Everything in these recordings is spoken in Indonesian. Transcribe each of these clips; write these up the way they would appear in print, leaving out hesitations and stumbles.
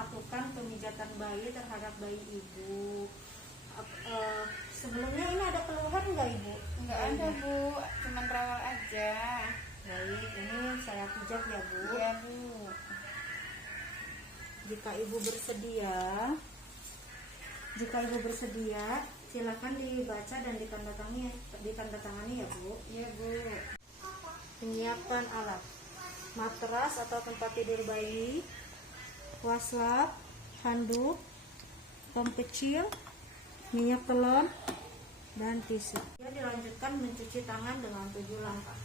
melakukan pemijatan bayi terhadap bayi ibu. Sebelumnya ini ada keluhan nggak ibu? Nggak ada Bu, cuman rawal aja. Baik, ini saya pijat ya bu. Iya Bu. Jika ibu bersedia, silakan dibaca dan ditandatangani ya bu. Iya Bu. Penyiapan alat: matras atau tempat tidur bayi, wasap, handuk, tom kecil, minyak telon, dan tisu. Dilanjutkan mencuci tangan dengan 7 langkah.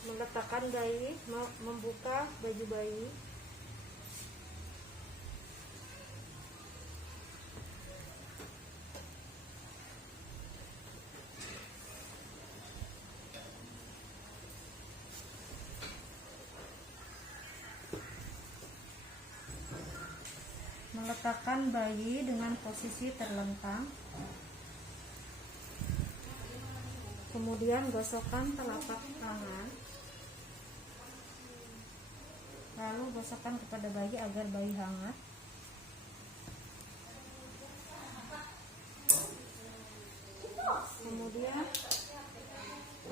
Meletakkan bayi, membuka baju bayi, meletakkan bayi dengan posisi terlentang, kemudian gosokkan telapak tangan, lalu gosokkan kepada bayi agar bayi hangat. Kemudian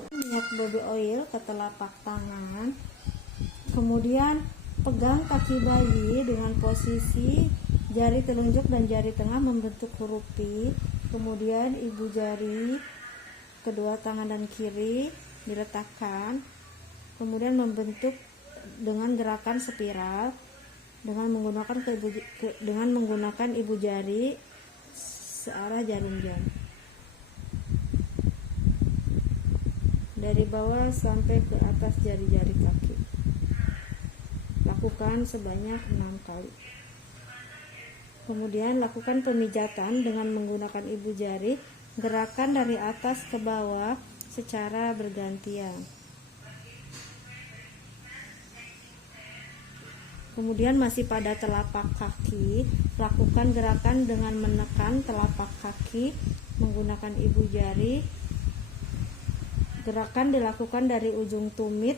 minyak baby oil ke telapak tangan, kemudian pegang kaki bayi dengan posisi jari telunjuk dan jari tengah membentuk huruf P, kemudian ibu jari kedua tangan dan kiri diletakkan, kemudian membentuk dengan gerakan spiral dengan menggunakan ibu jari searah jarum jam dari bawah sampai ke atas jari-jari kaki. Lakukan sebanyak 6 kali. Kemudian lakukan pemijatan dengan menggunakan ibu jari, gerakan dari atas ke bawah secara bergantian. Kemudian masih pada telapak kaki, lakukan gerakan dengan menekan telapak kaki menggunakan ibu jari. Gerakan dilakukan dari ujung tumit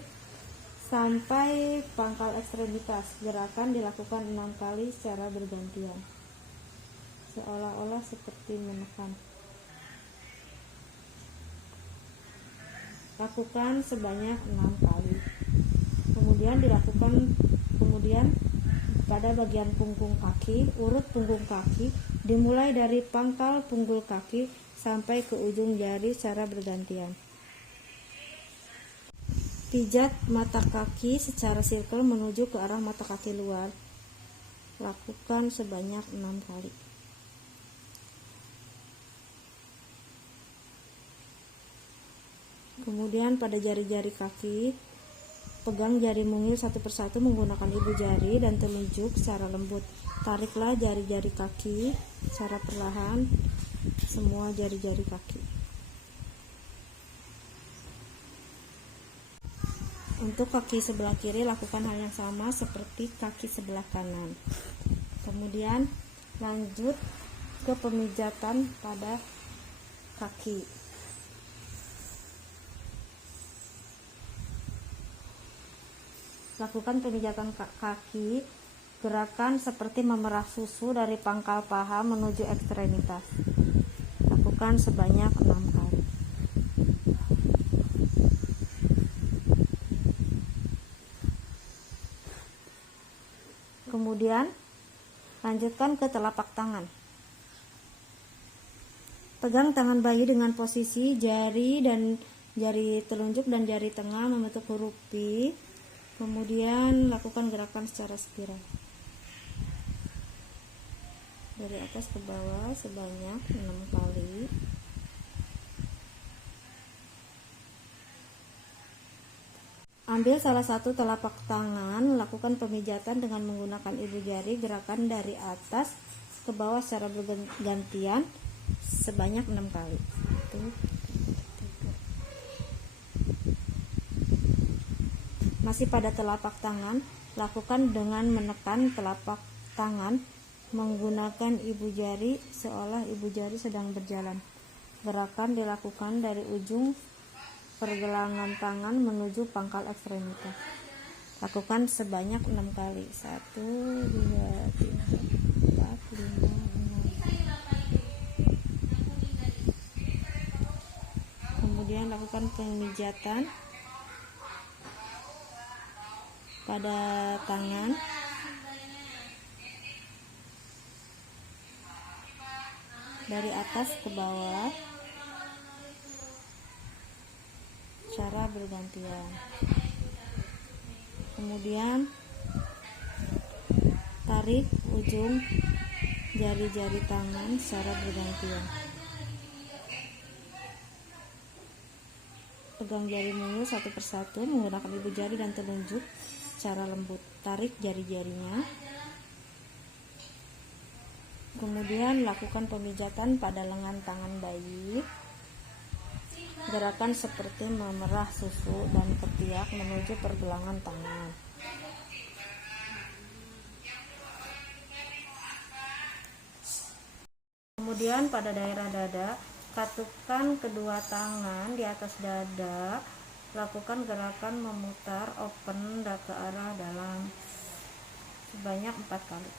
sampai pangkal ekstremitas. Gerakan dilakukan 6 kali secara bergantian, seolah-olah seperti menekan. Lakukan sebanyak 6 kali. Kemudian pada bagian punggung kaki, urut punggung kaki dimulai dari pangkal punggul kaki sampai ke ujung jari secara bergantian. Pijat mata kaki secara sirkel menuju ke arah mata kaki luar. Lakukan sebanyak 6 kali. Kemudian pada jari-jari kaki, pegang jari mungil satu persatu menggunakan ibu jari dan telunjuk secara lembut. Tariklah jari-jari kaki secara perlahan, semua jari-jari kaki. Untuk kaki sebelah kiri, lakukan hal yang sama seperti kaki sebelah kanan. Kemudian lanjut ke pemijatan pada kaki. Lakukan pemijatan kaki, gerakan seperti memerah susu dari pangkal paha menuju ekstremitas. Lakukan sebanyak 6 kali. Kemudian lanjutkan ke telapak tangan. Pegang tangan bayi dengan posisi jari telunjuk dan jari tengah membentuk huruf P. Kemudian lakukan gerakan secara spiral dari atas ke bawah sebanyak 6 kali. Ambil salah satu telapak tangan, lakukan pemijatan dengan menggunakan ibu jari, gerakan dari atas ke bawah secara bergantian sebanyak 6 kali. 1, 2, 3. Masih pada telapak tangan, lakukan dengan menekan telapak tangan menggunakan ibu jari seolah ibu jari sedang berjalan. Gerakan dilakukan dari ujung pergelangan tangan menuju pangkal ekstremitas. Lakukan sebanyak 6 kali. 1, 2, 3, 4, 5, 6. Kemudian lakukan pemijatan pada tangan dari atas ke bawah secara bergantian. Kemudian tarik ujung jari-jari tangan secara bergantian. Pegang jari mulu satu persatu menggunakan ibu jari dan telunjuk secara lembut. Tarik jari-jarinya. Kemudian lakukan pemijatan pada lengan tangan bayi. Gerakan seperti memerah susu dan ketiak menuju pergelangan tangan. Kemudian pada daerah dada, katukan kedua tangan di atas dada. Lakukan gerakan memutar open ke arah dalam sebanyak 4 kali.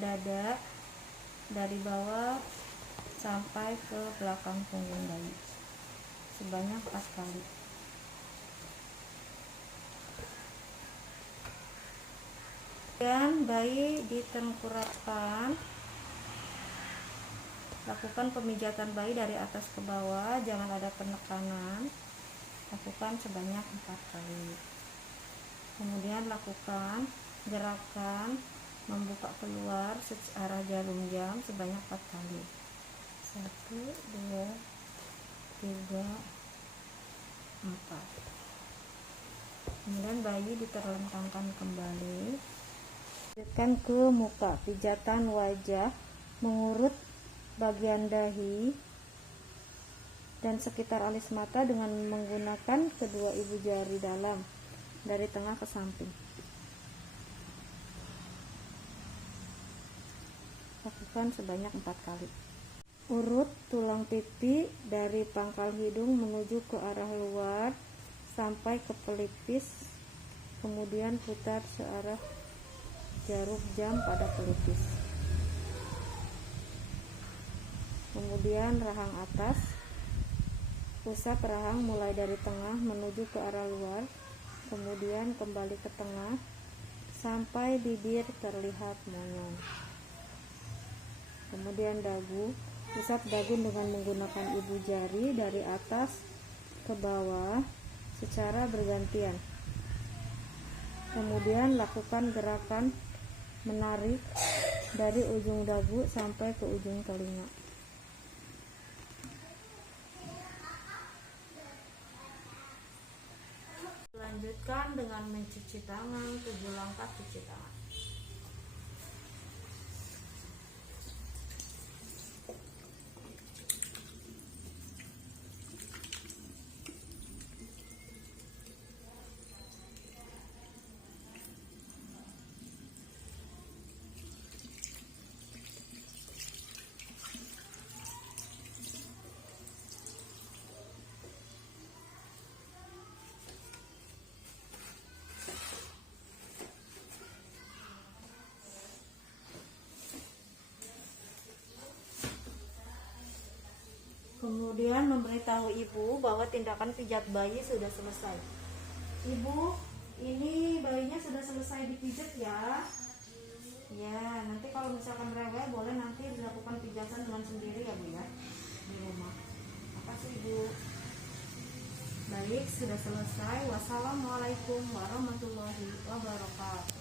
Dada dari bawah sampai ke belakang punggung bayi sebanyak 4 kali. Dan bayi ditengkurakkan. Lakukan pemijatan bayi dari atas ke bawah, jangan ada penekanan. Lakukan sebanyak 4 kali. Kemudian lakukan gerakan membuka keluar searah jarum jam sebanyak 4 kali. 1, 2, 3, 4. Kemudian bayi diterlentangkan kembali. Lanjutkan ke muka, pijatan wajah, mengurut bagian dahi dan sekitar alis mata dengan menggunakan kedua ibu jari dalam dari tengah ke samping. Lakukan sebanyak 4 kali. Urut tulang pipi dari pangkal hidung menuju ke arah luar sampai ke pelipis, kemudian putar searah jarum jam pada pelipis. Kemudian rahang atas, usap rahang mulai dari tengah menuju ke arah luar, kemudian kembali ke tengah sampai bibir terlihat monyong. Kemudian dagu, usap dagu dengan menggunakan ibu jari dari atas ke bawah secara bergantian. Kemudian lakukan gerakan menarik dari ujung dagu sampai ke ujung telinga. Lanjutkan dengan mencuci tangan, 7 langkah cuci tangan. Kemudian memberitahu ibu bahwa tindakan pijat bayi sudah selesai. Ibu, ini bayinya sudah selesai dipijat ya. Ya, nanti kalau misalkan rewel boleh nanti dilakukan pijatan dengan sendiri ya Bu ya di rumah. Makasih Ibu. Baik, sudah selesai. Wassalamualaikum warahmatullahi wabarakatuh.